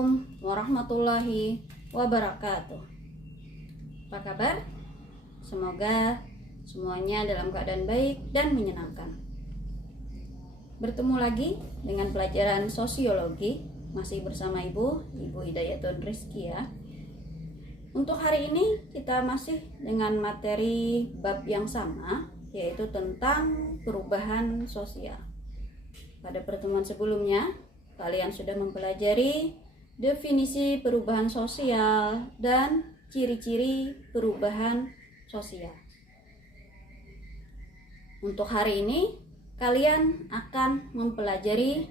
Assalamualaikum warahmatullahi wabarakatuh. Apa kabar? Semoga semuanya dalam keadaan baik dan menyenangkan. Bertemu lagi dengan pelajaran sosiologi, masih bersama Ibu Hidayatun Rizky ya. Untuk hari ini kita masih dengan materi bab yang sama, yaitu tentang perubahan sosial. Pada pertemuan sebelumnya, kalian sudah mempelajari definisi perubahan sosial dan ciri-ciri perubahan sosial. Untuk hari ini, kalian akan mempelajari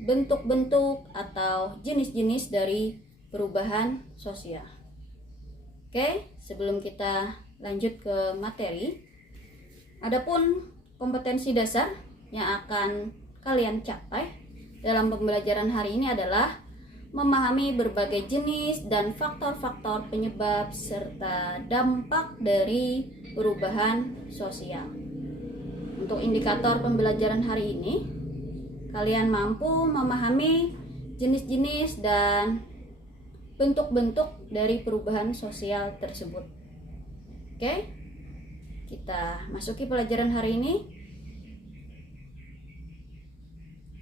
bentuk-bentuk atau jenis-jenis dari perubahan sosial. Oke, sebelum kita lanjut ke materi, adapun kompetensi dasar yang akan kalian capai dalam pembelajaran hari ini adalah memahami berbagai jenis dan faktor-faktor penyebab serta dampak dari perubahan sosial. Untuk indikator pembelajaran hari ini, kalian mampu memahami jenis-jenis dan bentuk-bentuk dari perubahan sosial tersebut. Oke, kita masuki pelajaran hari ini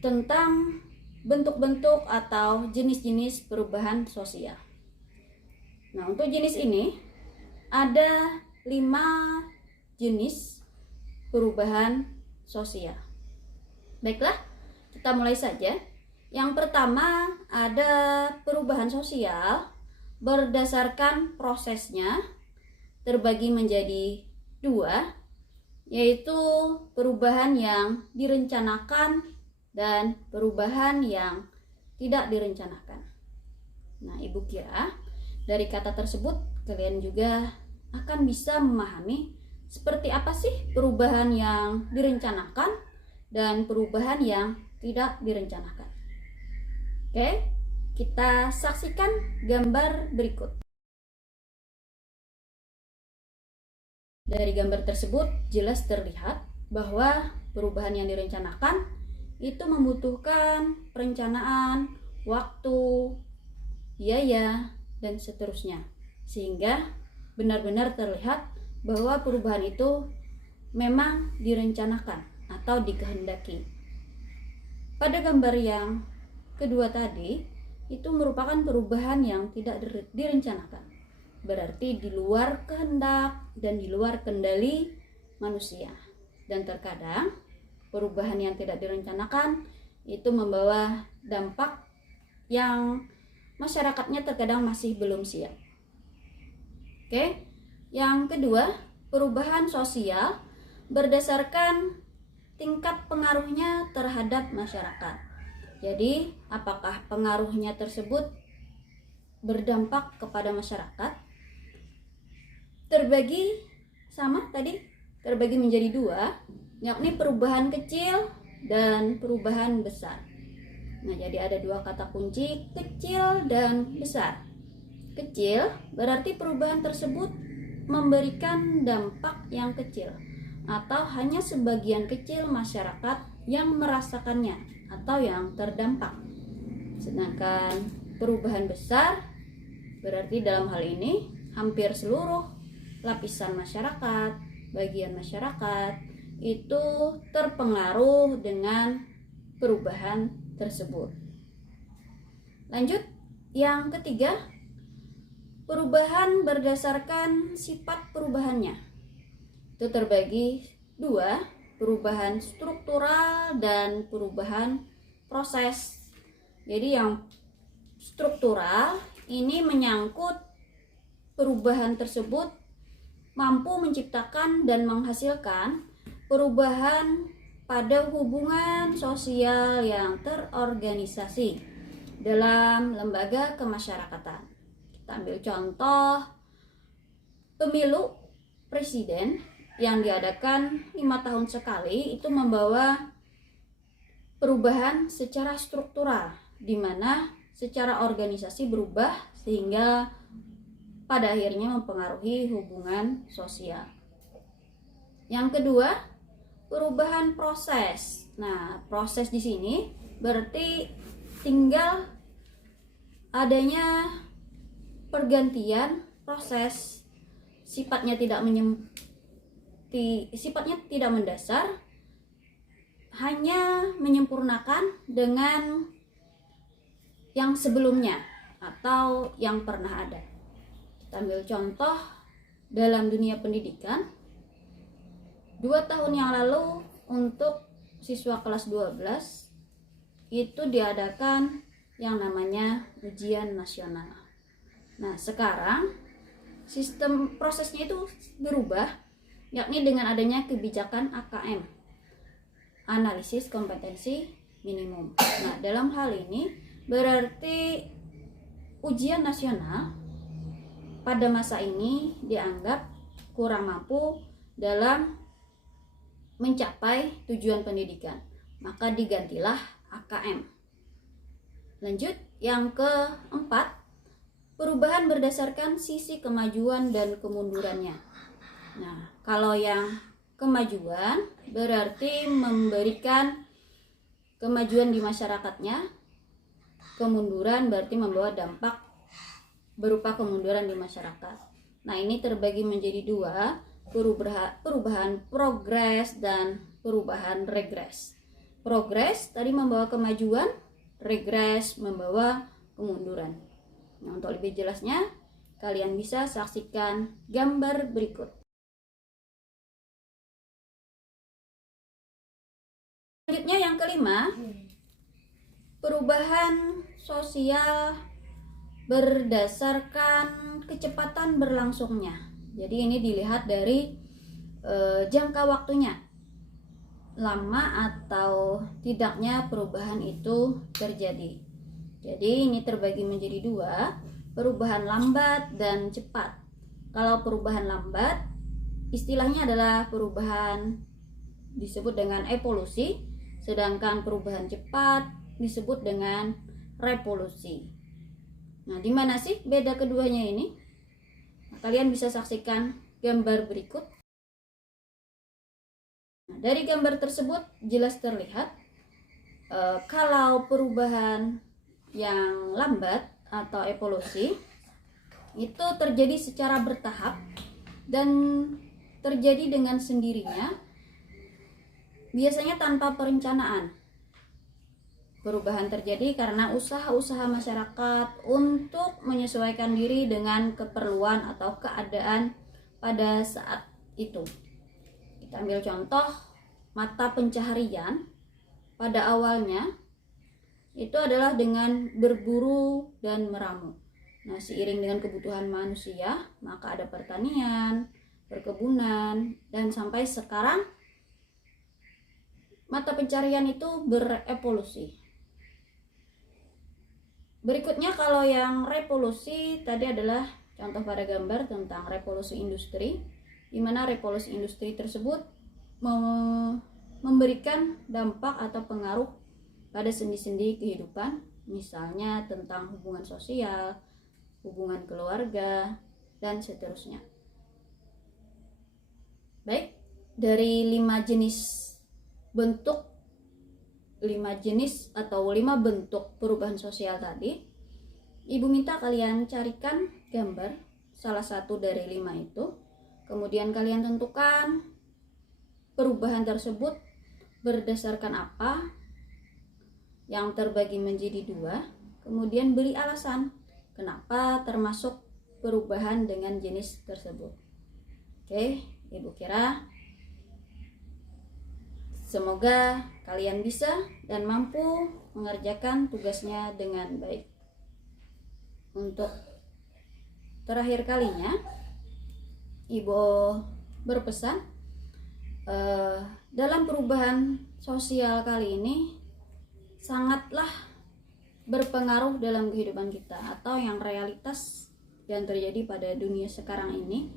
tentang bentuk-bentuk atau jenis-jenis perubahan sosial. Nah, untuk jenis ini ada 5 jenis perubahan sosial. Baiklah, kita mulai saja. Yang pertama ada perubahan sosial berdasarkan prosesnya terbagi menjadi 2, yaitu perubahan yang direncanakan dan perubahan yang tidak direncanakan. Nah, Ibu kira dari kata tersebut kalian juga akan bisa memahami seperti apa sih perubahan yang direncanakan dan perubahan yang tidak direncanakan. Oke, kita saksikan gambar berikut. Dari gambar tersebut jelas terlihat bahwa perubahan yang direncanakan itu membutuhkan perencanaan, waktu, biaya, dan seterusnya. Sehingga benar-benar terlihat bahwa perubahan itu memang direncanakan atau dikehendaki. Pada gambar yang kedua tadi, itu merupakan perubahan yang tidak direncanakan. Berarti di luar kehendak dan di luar kendali manusia. Dan terkadang perubahan yang tidak direncanakan itu membawa dampak yang masyarakatnya terkadang masih belum siap. Oke, yang kedua, perubahan sosial berdasarkan tingkat pengaruhnya terhadap masyarakat. Jadi, apakah pengaruhnya tersebut berdampak kepada masyarakat? Terbagi menjadi 2, yakni perubahan kecil dan perubahan besar. Nah, jadi ada 2 kata kunci, kecil dan besar. Kecil berarti perubahan tersebut memberikan dampak yang kecil atau hanya sebagian kecil masyarakat yang merasakannya atau yang terdampak. Sedangkan perubahan besar berarti dalam hal ini hampir seluruh lapisan masyarakat, bagian masyarakat itu terpengaruh dengan perubahan tersebut. Lanjut, yang ketiga, perubahan berdasarkan sifat perubahannya. Itu terbagi 2, perubahan struktural dan perubahan proses. Jadi yang struktural ini menyangkut perubahan tersebut mampu menciptakan dan menghasilkan perubahan pada hubungan sosial yang terorganisasi dalam lembaga kemasyarakatan. Kita ambil contoh pemilu presiden yang diadakan 5 tahun sekali, itu membawa perubahan secara struktural, di mana secara organisasi berubah sehingga pada akhirnya mempengaruhi hubungan sosial. Yang kedua, perubahan proses. Nah, proses di sini berarti tinggal adanya pergantian proses sifatnya tidak mendasar, hanya menyempurnakan dengan yang sebelumnya atau yang pernah ada. Kita ambil contoh dalam dunia pendidikan. 2 tahun yang lalu untuk siswa kelas 12 itu diadakan yang namanya ujian nasional. Nah, sekarang sistem prosesnya itu berubah, yakni dengan adanya kebijakan AKM, analisis kompetensi minimum. Nah, dalam hal ini berarti ujian nasional pada masa ini dianggap kurang mampu dalam mencapai tujuan pendidikan, maka digantilah AKM. Lanjut, yang keempat, perubahan berdasarkan sisi kemajuan dan kemundurannya. Nah, kalau yang kemajuan berarti memberikan kemajuan di masyarakatnya, kemunduran berarti membawa dampak berupa kemunduran di masyarakat. Nah, ini terbagi menjadi 2, perubahan progres dan perubahan regres. Progres tadi membawa kemajuan, regres membawa kemunduran. Nah, untuk lebih jelasnya, kalian bisa saksikan gambar berikut. Selanjutnya yang kelima, perubahan sosial berdasarkan kecepatan berlangsungnya. Jadi ini dilihat dari jangka waktunya, lama atau tidaknya perubahan itu terjadi. Jadi ini terbagi menjadi 2, perubahan lambat dan cepat. Kalau perubahan lambat, istilahnya adalah perubahan disebut dengan evolusi, sedangkan perubahan cepat disebut dengan revolusi. Nah, di mana sih beda keduanya ini? Nah, kalian bisa saksikan gambar berikut. Nah, dari gambar tersebut jelas terlihat kalau perubahan yang lambat atau evolusi itu terjadi secara bertahap dan terjadi dengan sendirinya, biasanya tanpa perencanaan. Perubahan terjadi karena usaha-usaha masyarakat untuk menyesuaikan diri dengan keperluan atau keadaan pada saat itu. Kita ambil contoh mata pencaharian pada awalnya itu adalah dengan berburu dan meramu. Nah, seiring dengan kebutuhan manusia, maka ada pertanian, perkebunan, dan sampai sekarang mata pencaharian itu berevolusi. Berikutnya, kalau yang revolusi tadi adalah contoh pada gambar tentang revolusi industri, di mana revolusi industri tersebut memberikan dampak atau pengaruh pada sendi-sendi kehidupan, misalnya tentang hubungan sosial, hubungan keluarga, dan seterusnya. Baik, dari 5 jenis atau 5 bentuk perubahan sosial tadi, Ibu minta kalian carikan gambar salah satu dari 5 itu, kemudian kalian tentukan perubahan tersebut berdasarkan apa, yang terbagi menjadi 2, kemudian beri alasan kenapa termasuk perubahan dengan jenis tersebut. Oke, Ibu kira semoga kalian bisa dan mampu mengerjakan tugasnya dengan baik. Untuk terakhir kalinya, Ibu berpesan dalam perubahan sosial kali ini sangatlah berpengaruh dalam kehidupan kita, atau yang realitas yang terjadi pada dunia sekarang ini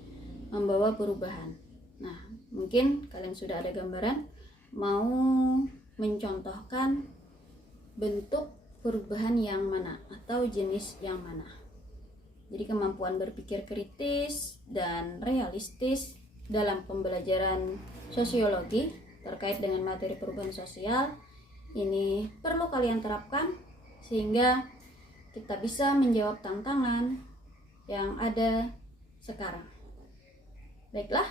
membawa perubahan. Nah, mungkin kalian sudah ada gambaran mau mencontohkan bentuk perubahan yang mana atau jenis yang mana. Jadi kemampuan berpikir kritis dan realistis dalam pembelajaran sosiologi terkait dengan materi perubahan sosial ini perlu kalian terapkan, sehingga kita bisa menjawab tantangan yang ada sekarang. Baiklah,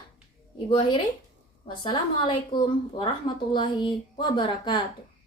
Ibu akhiri. Wassalamualaikum warahmatullahi wabarakatuh.